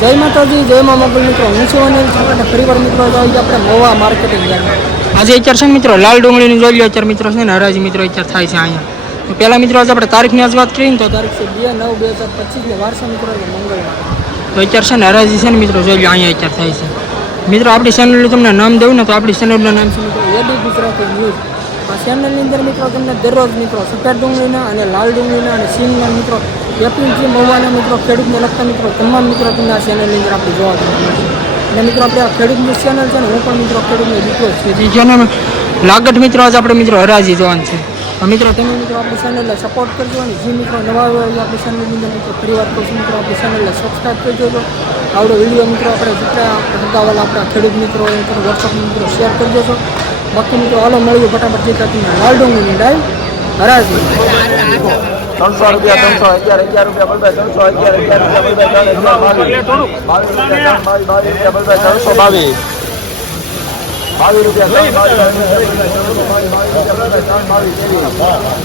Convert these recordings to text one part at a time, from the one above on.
જય માતાજી, જય મા મોગલ મિત્રો. હું છું અને ફરીવાર મિત્રો, આજે આપણે મોવા માર્કેટિંગ આજે અત્યારે છે મિત્રો, લાલ ડુંગળીની જોઈ લો અત્યારે મિત્રો છે ને હરાજી મિત્રો અત્યારે થાય છે અહીંયા. પહેલાં મિત્રો, આજે આપણે તારીખની આજ વાત કરીએ ને તો તારીખ છે બે નવ બે હજાર પચીસને વારસા મિત્રો મંગળવાર. તો અત્યારે છે ને હરાજી છે ને મિત્રો, જોઈ લો અહીંયા અત્યારે થાય છે. મિત્રો, આપણી ચેનલનું તમને નામ દેવું ને તો આપણી ચેનલનું નામ છે મિત્રો, એડી ગુજરાતી ન્યૂઝ આ ચેનલની અંદર મિત્રો તમને દરરોજ મિત્રો સફેદ ડુંગળીના અને લાલ ડુંગળીના અને સિંગના મિત્રો એપીએમસી મહુવાના મિત્રો ખેડૂતને લગતા મિત્રો તમામ મિત્રો તમને આ ચેનલની અંદર આપણે જોવા મળશે અને મિત્રો આપણે આ ખેડૂત ન્યૂઝ ચેનલ છે ને હું પણ મિત્રો ખેડૂતને દીકરો છે. જે જેને લાગત મિત્રો આજે આપણે મિત્રો હરાજી જોવાનું છે. મિત્રો તમે મિત્રો આપણી ચેનલને સપોર્ટ કરજો અને જે મિત્રો નવા હોય એ આપણી ચેનલની અંદર મિત્રો ફરી વાત કરશું મિત્રો આપણી ચેનલને સબસ્ક્રાઈબ કરજો આવડો વીડિયો મિત્રો આપણે જેટલા હકાવાલા આપણા ખેડૂત મિત્રો હોય મિત્રો વોટ્સઅપ મિત્રો શેર કરજો છો બાકી મિત્રો હાલો મળ્યું ફટાફટ જે તમને લાલ ડુંગળીની ડાય હરાજી. ત્રણસો રૂપિયા, ત્રણસો અગિયાર અગિયાર રૂપિયા બલભાઈ ત્રણસો અગિયાર અગિયાર રૂપિયા બલભાઈ ત્રણ બાવીસ બાવીસ ત્રણસો બાવીસ. બાવીસ રૂપિયા ત્રણ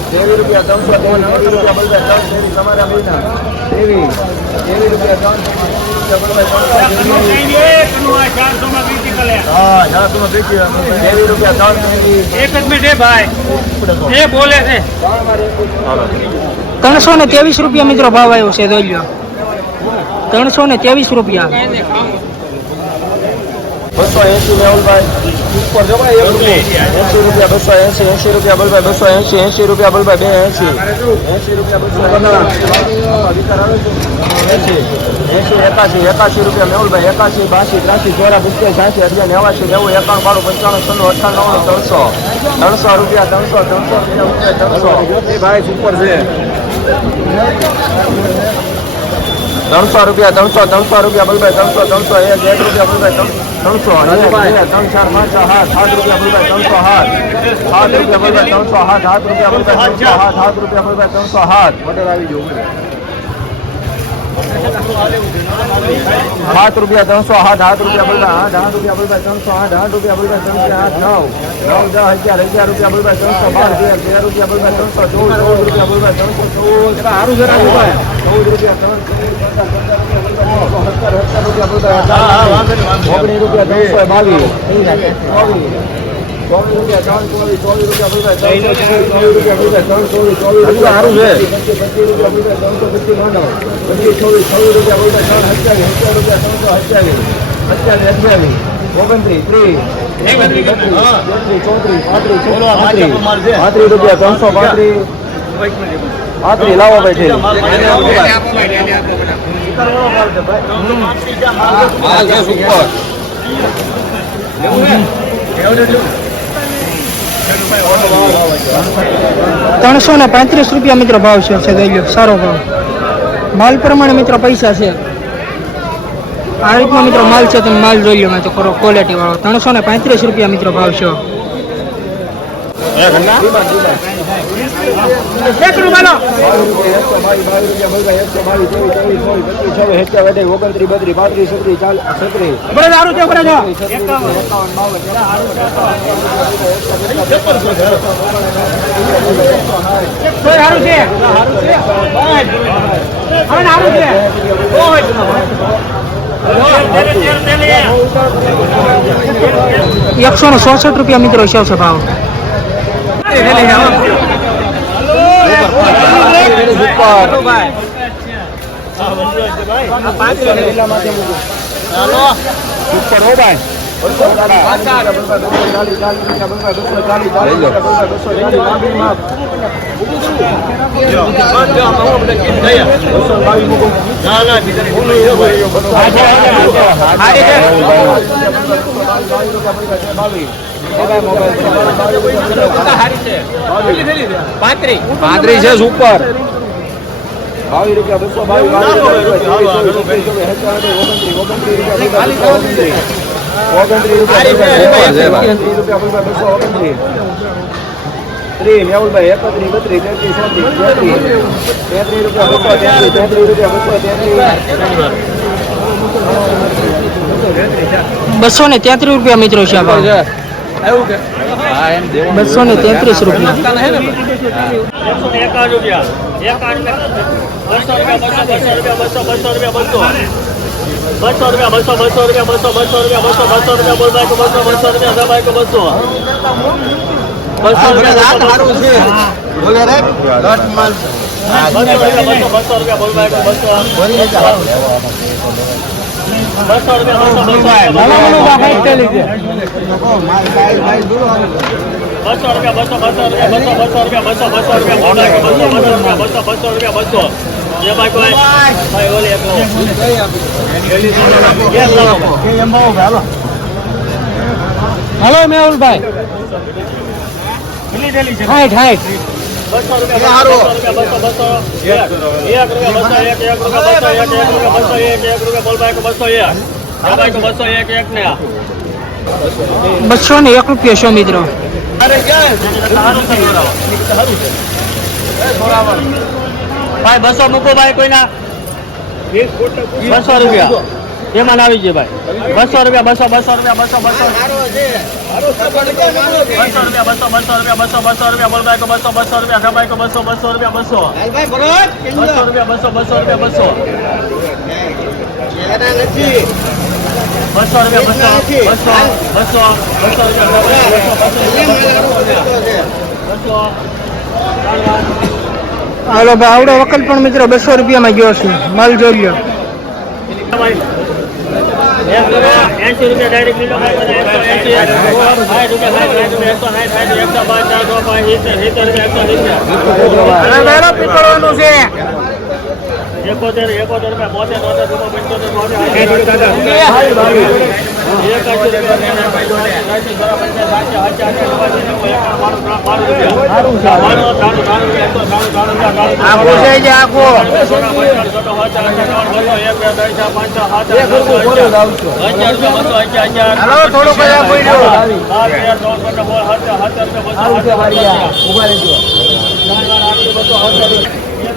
ત્રેવીસ રૂપિયા ત્રણસો ત્રેવીસ રૂપિયા બલભાઈ ત્રણ ત્રેવીસ તમારા મહિના ત્રેવીસ ત્રેવીસ રૂપિયા ત્રણ ત્રણ ત્રણસો ને ત્રેવીસ રૂપિયા મિત્રો ભાવ આવ્યો છે જોઈ ત્રણસો ને ત્રેવીસ રૂપિયા બસો એસી મેહુલભાઈ ઉપર જો ભાઈ એક રૂપિયા એસી રૂપિયા બસો એસી એસી રૂપિયા બલભાઈ બસો એસી એસી રૂપિયા બલભાઈ બે એસી એસી રૂપિયા બસો એસી એકાસી એકાસી રૂપિયા મેહુલભાઈ એકાસી બાસી ત્રાસી ચોરા પિસ્તાલીસ સાસી અગિયાર નેવાસી નેવું એકાણું બારું પંચાણું છન્નું અઠ્ઠાણું ત્રણસો. ત્રણસો રૂપિયા ત્રણસો ત્રણસો રૂપિયા ત્રણસો. ભાઈ સુપર છે. ત્રણસો રૂપિયા, ત્રણસો ત્રણસો રૂપિયા બલભાઈ ત્રણસો ત્રણસો, એક એક રૂપિયા બલભાઈ ત્રણ- ત્રણસો ત્રણ, ચાર, પાંચ હાથ સાત રૂપિયા બલભાઈ ત્રણસો હાથ સાત રૂપિયા બલભાઈ ત્રણસો, સાત સાત રૂપિયા બલભાઈ ત્રણસો હાથ સાત રૂપિયા બલભાઈ ત્રણસો, સાત. સાત રૂપિયા ત્રણસો આઠ આઠ રૂપિયા બોલતા આઠ આઠ રૂપિયા બોલતા ત્રણસો આઠ આઠ રૂપિયા બોલતા ત્રણસો આઠ નવ નવ દસ અગિયાર અગિયાર રૂપિયા બોલતા ત્રણસો બાર તેર તેર રૂપિયા બોલતા ત્રણસો ચૌદ ચૌદ રૂપિયા બોલતા ત્રણસો ચૌદ સારું છે ચૌદ રૂપિયા ત્રણસો ઓગણીસ રૂપિયા ત્રણસો બાવીસ ચોવીસ રૂપિયા ત્રણ ચોવીસ ચોવીસ રૂપિયા ત્રણસો ચોવીસ રૂપિયા બલભાઈ ત્રણ ચોવીસ ચોવીસ રૂપિયા સારું છે. પચીસ રૂપિયા રૂપિયા ત્રણસો પચીસ માંડો પચીસ ચોવીસ ચોવીસ રૂપિયા બલભાઈ ત્રણ અઠ્યાવીસ અઠ્યાવીસ રૂપિયા ત્રણસો અઠ્યાવીસ અઠ્યાવીસ અઠ્યાવીસ ઓગણત્રીસ ત્રીસ ચોત્રીસ પાંત્રીસ પાંત્રીસ રૂપિયા ત્રણસો પાંત્રીસ પાંત્રીસ લાવો ભાઈ ત્રણસો ને પાંત્રીસ રૂપિયા મિત્રો ભાવ છે છે જોઈ લો સારો ભાવ. માલ પ્રમાણે મિત્રો પૈસા છે. આ રીતનો મિત્રો માલ છે તમે માલ જોઈ લો મેં તો ખરો ક્વોલિટી વાળો. ત્રણસો ને પાંત્રીસ રૂપિયા મિત્રો ભાવ છે. ઓગણત્રીસ બત્રીસ પાંત્રીસ છત્રીસ ચાલીસ છત્રીસ બરાબર સારું છે? સારું છે. એકસો ને ચોસઠ રૂપિયા મિત્રો છે છે ભાવ ઉપર હો ભાઈ. પાંત્રીસ છે સુપર બસો બાવીસ રૂપિયા બસો ઓગણત્રીસ ત્રીસ મેહુલભાઈ એકત્રીસ બત્રીસ તેત્રીસ ચોત્રીસ તેત્રીસ તેત્રીસ રૂપિયા બસો તેત્રીસ તેત્રીસ રૂપિયા બસો તેત્રીસ બસો ને તેત્રીસ રૂપિયા મિત્રો છે આ ભાવ. બસો ને તેત્રીસ રૂપિયા. એકાવન રૂપિયા એકાવન રૂપિયા, બસો રૂપિયા બસો બસો રૂપિયા બસો. બસો રૂપિયા બસો બસો રૂપિયા બસો બસો રૂપિયા બસો બસો રૂપિયા બસો બસો રૂપિયા બોલ બાઈકો બસો બસો રૂપિયા સા બાઈકો બસો બસો રૂપિયા સારું છે બોલે રે દસ માલ બસો રૂપિયા બસો બસો રૂપિયા બોલ બાઈકો બસો બસો રૂપિયા બસો બસો રૂપિયા બસો બસો રૂપિયા બસો બસો રૂપિયા બસો બસો રૂપિયા બસો બસો રૂપિયા બસો હલો મેહુલભાઈ હાઈટ હાઈટ બસો રૂપિયા બસો બસો એક રૂપિયા એક એક રૂપિયા બસો એક એક રૂપિયા બસો એક એક રૂપિયા બોલ બાઈકો બસો એક ભાઈ બસો એક એક ને. બસો ને એક રૂપિયા છે મિત્રો ભાઈ બસો મૂકો ભાઈ કોઈના બસો રૂપિયા એમાં આવી જાય ભાઈ બસો રૂપિયા બસો બસો રૂપિયા બસો બસો બસો રૂપિયા બસો બસો રૂપિયા બસો બસો રૂપિયા બોલ બાઈકો બસો બસો રૂપિયા ખા કો બસો બસો રૂપિયા બસો બસો રૂપિયા બસો બસો રૂપિયા બસો બસો રૂપિયા બસો બસો બસો બસો રૂપિયા બસો હાલો ભાઈ આવડો વકલ પણ મિત્રો બસો રૂપિયામાં ગયો છે. માલ જોઈ લ્યો. એકોતેર એકોતેર રૂપિયા બોતેર બોતેર રૂપિયા પંચોતેર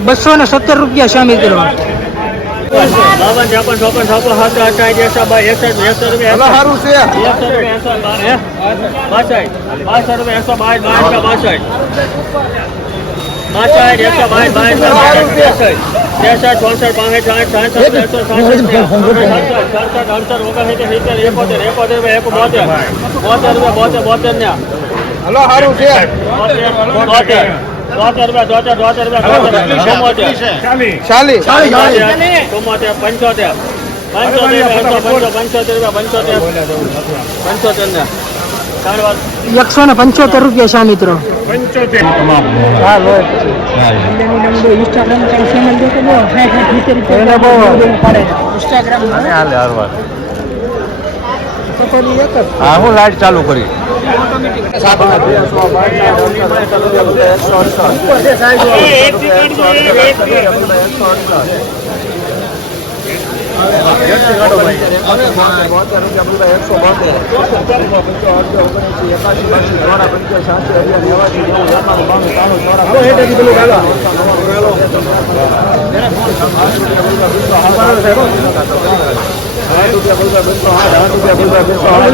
બસો ને સત્તર રૂપિયા છે મિત્રો બાવન છપ્પન છપ્પન છપ્પન સાત અઠાવીસ એકસો એકસઠ એકસો રૂપિયા સારું છે. એકસો રૂપિયા એકસો બાસઠ. બાસઠ રૂપિયા એકસો બાવીસ બાવીસ બાસઠ. બાસઠ એકસો બાવીસ બાવીસ ત્રેસઠ ત્રેસઠ ચોસઠ પાંસઠ સાઠ સાઠ એકસો સાઠ સડસઠ અડસઠ ઓગણસિત્તેર સિત્તેર એકોતેર એકોતેર રૂપિયા એક બોતેર. બોતેર રૂપિયા બોતેર બોતેર ને હલો સારું છે. બોતેર. બોતેર રૂપિયા દોતેર રૂપિયા દોતેર ચુમ્મોતેર ચાલી ઇન્સ્ટાગ્રામ પંચોતેર પંચોતેર એકસો પંચો પંચોતેર રૂપિયા બોલતા બસો આઠ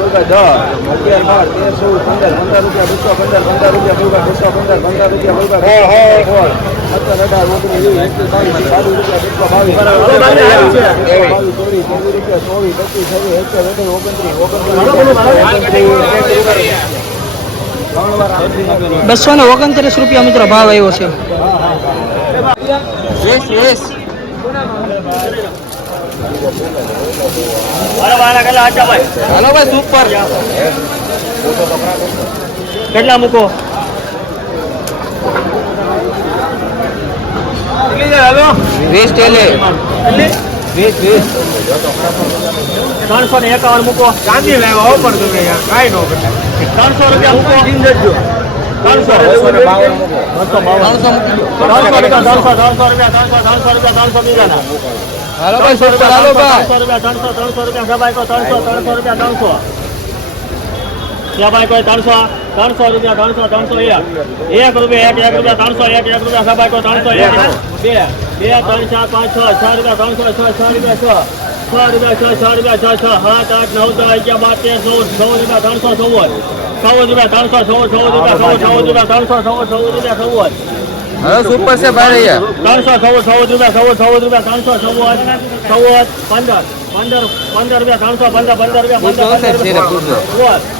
ને ચાર વાર એકસો ને પંચોતેર રૂપિયા છે મિત્રો હા હું પંદર ચાલુ કરી બસો ને ઓગણત્રીસ રૂપિયા મિત્રો ભાવ આવ્યો છે. કેટલા મૂકો ભાઈ હાલો ભાઈ સુપર કેટલા મૂકો? વીસ ટેલે વીસ વીસ. ત્રણસો ને એકાવન મૂકો. ચાંદી લેવા ઓફર તમે કાંઈ નો ત્રણસો રૂપિયા મૂકો. ત્રણસો ત્રણસો ત્રણસો રૂપિયા ત્રણસો ત્રણસો એક. રૂપિયા એક એક રૂપિયા ત્રણસો એક એક રૂપિયા સભાઈ ત્રણસો એક. બે. બે ત્રણ ચાર પાંચ છ છ રૂપિયા ત્રણસો છ છ રૂપિયા છ. છ રૂપિયા છ છ રૂપિયા છ છ સાત આઠ નવ દસ અગિયાર બાર તેર ચૌદ નવ રૂપિયા ત્રણસો ચૌદ. સૌ જુડા ત્રણસો સૌ સૌ જુડા સૌ સૌ જુડા ત્રણસો સૌ સૌ જુડા સૌ હોય હવે સુપર છે ભાઈ ત્રણસો સૌ સૌ જુડા સૌ સૌ રૂપિયા ત્રણસો સૌ સૌ પંદર પંદર પંદર રૂપિયા ત્રણસો પંદર પંદર રૂપિયા પંદર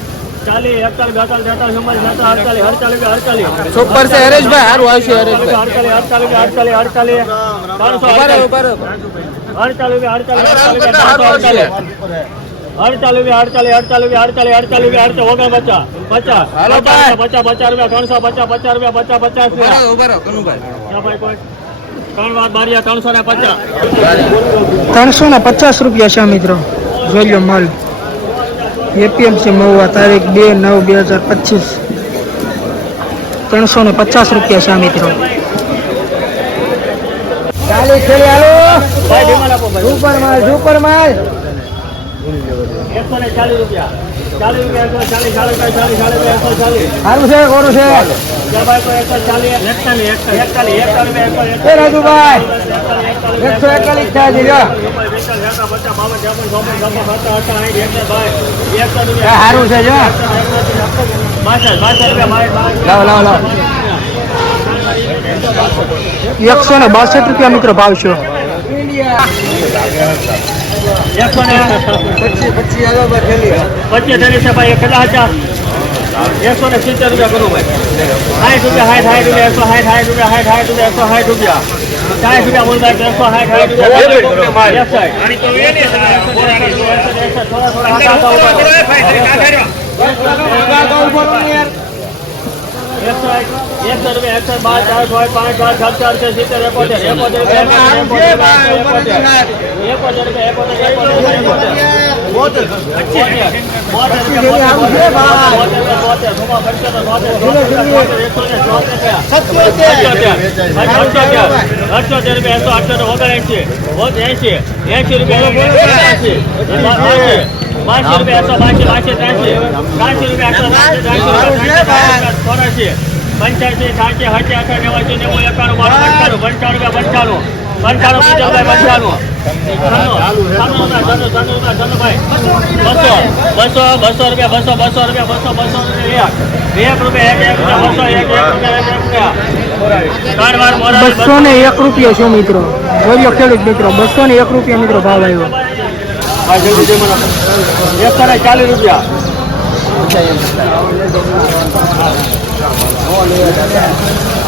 ચાલી એકતાલીસ બેતાલીસ તેતાલીસ ચુમ્માલીસ અડતાલીસ અડતાલીસ સુપર છે હરેશભાઈ સારું આવશે હરેશભાઈ અડતાલીસ અડતાલીસ અડતાલીસ અડતાલીસ. ત્રણસો ને પચાસ. રૂપિયા છે મિત્રો. જોઈ લો માલ. એપીએમસી મહુવા તારીખ બે નવ બે હજાર પચીસ. ત્રણસો ને પચાસ રૂપિયા છે આ મિત્રો. રાજુભાઈ. એકસો એકતાલીસ થાય છે સારું છે જો લાવો લાવો લાવો એકસો ને બાસઠ રૂપિયા મિત્રો ભાવ છે પચીસ હાલો બસ હજાર એકસો ને સિત્તેર રૂપિયા કરું ભાઈ સાઠ રૂપિયા સાઠ સાઠ રૂપિયા એકસો સાઠ સાઠ રૂપિયા સો સાઠ સાઠ રૂપિયા બોલ ભાઈ એકસો સાઠ સાઠ રૂપિયા એકસો રૂપિયા એકસો બાર ચાર છ પાંચ ચાર સાત ચાર છે સિત્તેર એકોતેર એકોતેર રૂપિયા એકોતેર એકોતેર એકોતેર અઠસોતેર રૂપિયા એકસો અઠસો એંશી રૂપિયા પાંચસો રૂપિયા એકસો પાંચસો પાંચસો ત્રાસી ત્રાસી રૂપિયા એકસો ત્રાસી ચોરાસી પંચ્યાસી સાતસો સાતસો અઠ્યાસી નેવાસી નેવું એકાણું બાણું પંચાણું પંચાણું રૂપિયા પંચાણું પંચાણું પંચાણું બસો બસો રૂપિયા બસો બસો રૂપિયા બસો બસો રૂપિયા એક. રૂપિયા એક એક રૂપિયા બસો એક એક રૂપિયા બસો. ને એક રૂપિયા છે મિત્રો. બોલ્યો ખેડૂત મિત્રો બસો ને એક રૂપિયા મિત્રો ભાવ આવ્યો. એકસો ને ચાલીસ રૂપિયા. ચાલીસ yeah, ચાલીસ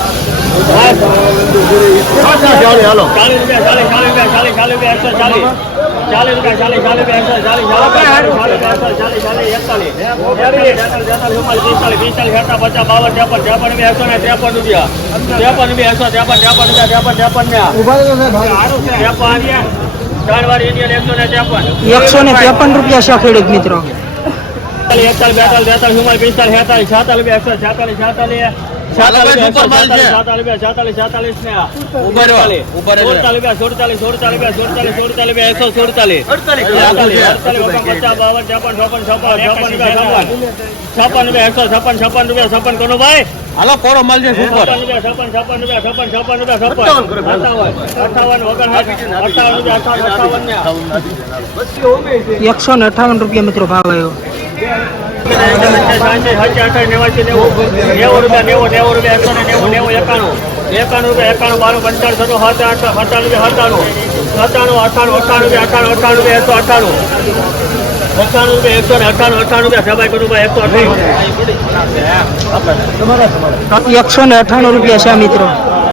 એકસો ને ત્રેપન રૂપિયા છે ખેડૂત મિત્રો. એકતાલીસ, બેતાલીસ બેતાલીસ પિસ્તાલીસ, છેતાલીસ છેતાલીસ એકસો છેતાલીસ છેતાલીસ. છપ્પન રૂપિયા એકસો છપ્પન છપ્પન. રૂપિયા છપ્પન કોનો ભાઈ? હાલો કોરો માલ છે સુપર રૂપિયા અઠાવન 56 એકસો 56 અઠાવન રૂપિયા મિત્રો ભાવ આવ્યો. એકાણું રૂપિયા એકાણું બારું પંચાણું છસો સાત આઠ અઠાણું રૂપિયા સત્તાણું સત્તાણું અઠાણું અઠાણું રૂપિયા અઠાણું અઠાણું રૂપિયા એકસો અઠાણું અઠાણું રૂપિયા એકસો ને અઠાણું અઠાણું રૂપિયા કરું એકસો અઠાણું એકસો ને અઠાણું રૂપિયા છે મિત્રો.